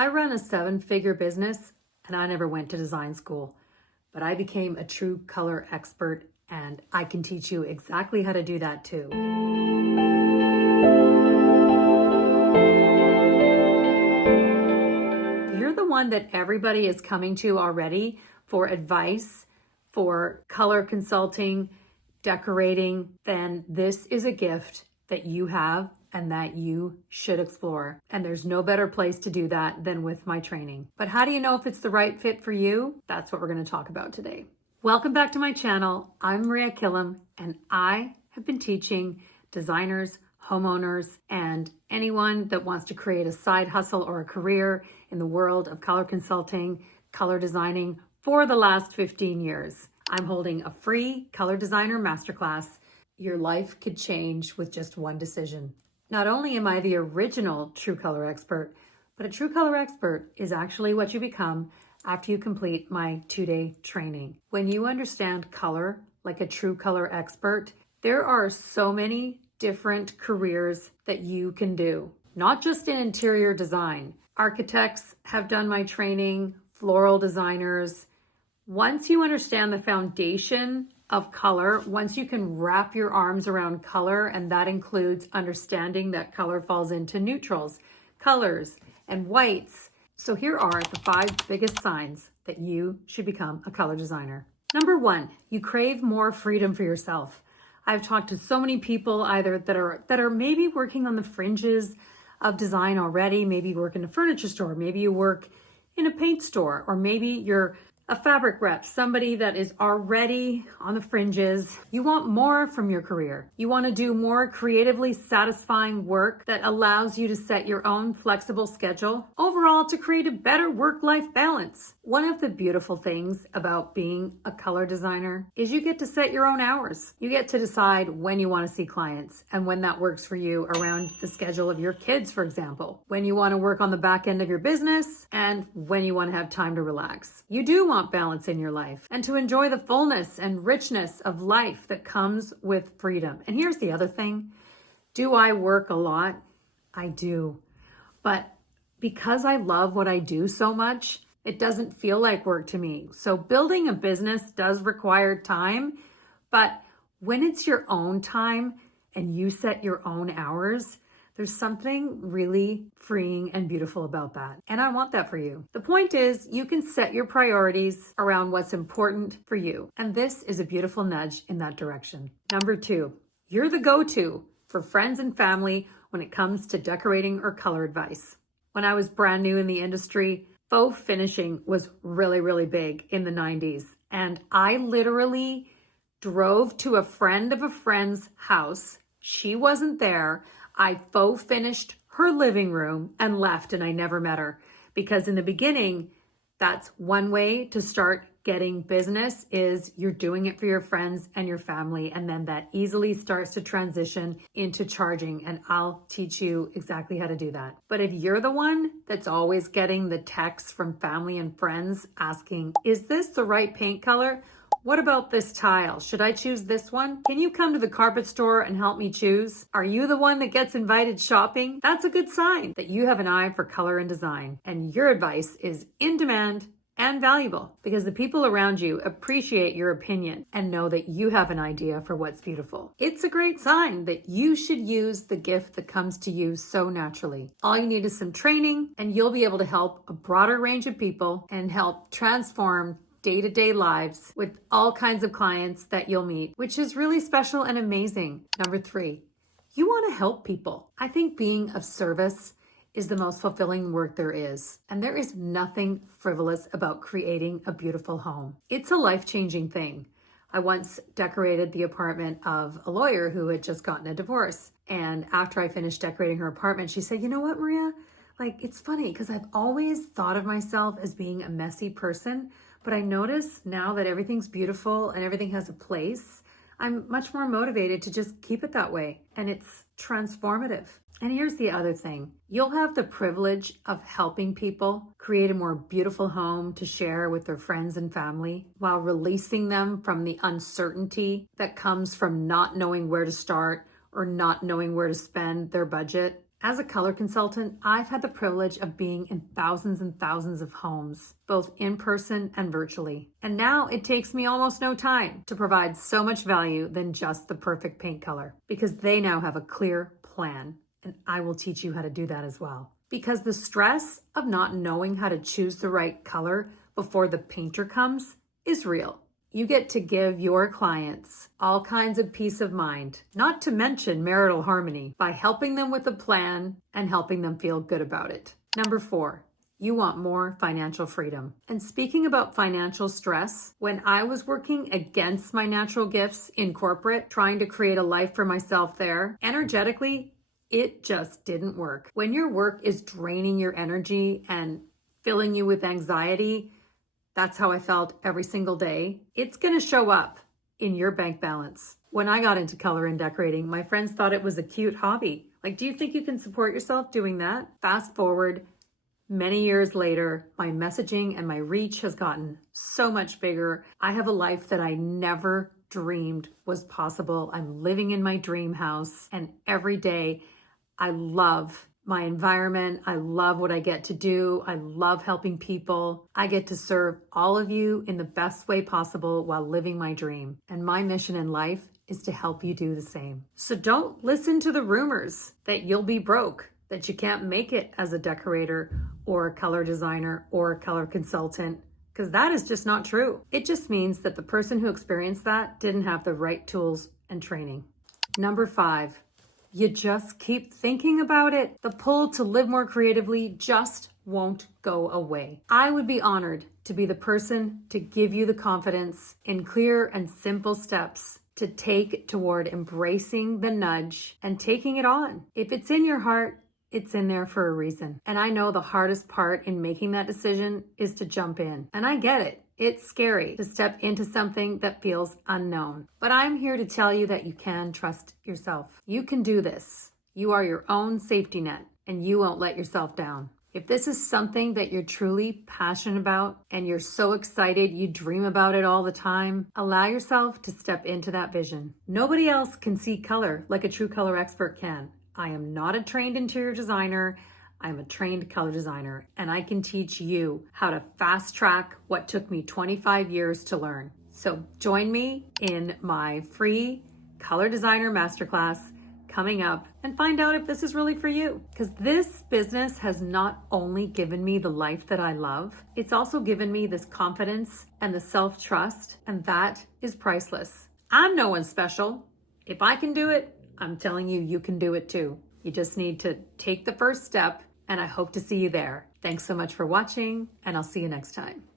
I run a 7-figure business and I never went to design school, but I became a true color expert and I can teach you exactly how to do that too. If you're the one that everybody is coming to already for advice, for color consulting, decorating, then this is a gift that you have and that you should explore. And there's no better place to do that than with my training. But how do you know if it's the right fit for you? That's what we're going to talk about today. Welcome back to my channel. I'm Maria Killam, and I have been teaching designers, homeowners, and anyone that wants to create a side hustle or a career in the world of color consulting, color designing for the last 15 years. I'm holding a free color designer masterclass. Your life could change with just one decision. Not only am I the original true color expert, but a true color expert is actually what you become after you complete my 2-day training. When you understand color like a true color expert, there are so many different careers that you can do, not just in interior design. Architects have done my training, floral designers. Once you understand the foundation of color, once you can wrap your arms around color, and that includes understanding that color falls into neutrals, colors, and whites. So here are the 5 biggest signs that you should become a color designer. Number 1, you crave more freedom for yourself. I've talked to so many people either that are maybe working on the fringes of design already. Maybe you work in a furniture store, maybe you work in a paint store, or maybe you're a fabric rep, somebody that is already on the fringes. You want more from your career. You want to do more creatively satisfying work that allows you to set your own flexible schedule. Overall, to create a better work-life balance. One of the beautiful things about being a color designer is you get to set your own hours. You get to decide when you want to see clients and when that works for you around the schedule of your kids, for example. When you want to work on the back end of your business and when you want to have time to relax. You do want balance in your life and to enjoy the fullness and richness of life that comes with freedom. And here's the other thing. Do I work a lot? I do. But because I love what I do so much, it doesn't feel like work to me. So building a business does require time, but when it's your own time and you set your own hours, there's something really freeing and beautiful about that. And I want that for you. The point is, you can set your priorities around what's important for you. And this is a beautiful nudge in that direction. Number 2, you're the go-to for friends and family when it comes to decorating or color advice. When I was brand new in the industry, faux finishing was really, really big in the 90s. And I literally drove to a friend of a friend's house. She wasn't there. I faux finished her living room and left, and I never met her. Because in the beginning, that's one way to start getting business, is you're doing it for your friends and your family, and then that easily starts to transition into charging, and I'll teach you exactly how to do that. But if you're the one that's always getting the texts from family and friends asking, is this the right paint color? What about this tile? Should I choose this one? Can you come to the carpet store and help me choose? Are you the one that gets invited shopping? That's a good sign that you have an eye for color and design, and your advice is in demand and valuable because the people around you appreciate your opinion and know that you have an idea for what's beautiful. It's a great sign that you should use the gift that comes to you so naturally. All you need is some training, and you'll be able to help a broader range of people and help transform day-to-day lives with all kinds of clients that you'll meet, which is really special and amazing. Number 3, you want to help people. I think being of service is the most fulfilling work there is. And there is nothing frivolous about creating a beautiful home. It's a life-changing thing. I once decorated the apartment of a lawyer who had just gotten a divorce. And after I finished decorating her apartment, she said, you know what, Maria? It's funny because I've always thought of myself as being a messy person, but I notice now that everything's beautiful and everything has a place, I'm much more motivated to just keep it that way. And it's transformative. And here's the other thing. You'll have the privilege of helping people create a more beautiful home to share with their friends and family while releasing them from the uncertainty that comes from not knowing where to start or not knowing where to spend their budget. As a color consultant, I've had the privilege of being in thousands and thousands of homes, both in person and virtually. And now it takes me almost no time to provide so much value than just the perfect paint color, because they now have a clear plan, and I will teach you how to do that as well. Because the stress of not knowing how to choose the right color before the painter comes is real. You get to give your clients all kinds of peace of mind, not to mention marital harmony, by helping them with a plan and helping them feel good about it. Number 4, you want more financial freedom. And speaking about financial stress, when I was working against my natural gifts in corporate, trying to create a life for myself there, energetically, it just didn't work. When your work is draining your energy and filling you with anxiety, that's how I felt every single day. It's going to show up in your bank balance. When I got into color and decorating, my friends thought it was a cute hobby. Like, do you think you can support yourself doing that? Fast forward, many years later, my messaging and my reach has gotten so much bigger. I have a life that I never dreamed was possible. I'm living in my dream house, and every day I love my environment. I love what I get to do. I love helping people. I get to serve all of you in the best way possible while living my dream. And my mission in life is to help you do the same. So don't listen to the rumors that you'll be broke, that you can't make it as a decorator or a color designer or a color consultant, because that is just not true. It just means that the person who experienced that didn't have the right tools and training. Number 5, you just keep thinking about it. The pull to live more creatively just won't go away. I would be honored to be the person to give you the confidence in clear and simple steps to take toward embracing the nudge and taking it on. If it's in your heart, it's in there for a reason. And I know the hardest part in making that decision is to jump in. And I get it. It's scary to step into something that feels unknown. But I'm here to tell you that you can trust yourself. You can do this. You are your own safety net, and you won't let yourself down. If this is something that you're truly passionate about and you're so excited you dream about it all the time, allow yourself to step into that vision. Nobody else can see color like a true color expert can. I am not a trained interior designer. I'm a trained color designer, and I can teach you how to fast track what took me 25 years to learn. So join me in my free color designer masterclass coming up and find out if this is really for you. Because this business has not only given me the life that I love, it's also given me this confidence and the self-trust, and that is priceless. I'm no one special. If I can do it, I'm telling you, you can do it too. You just need to take the first step, and I hope to see you there. Thanks so much for watching, and I'll see you next time.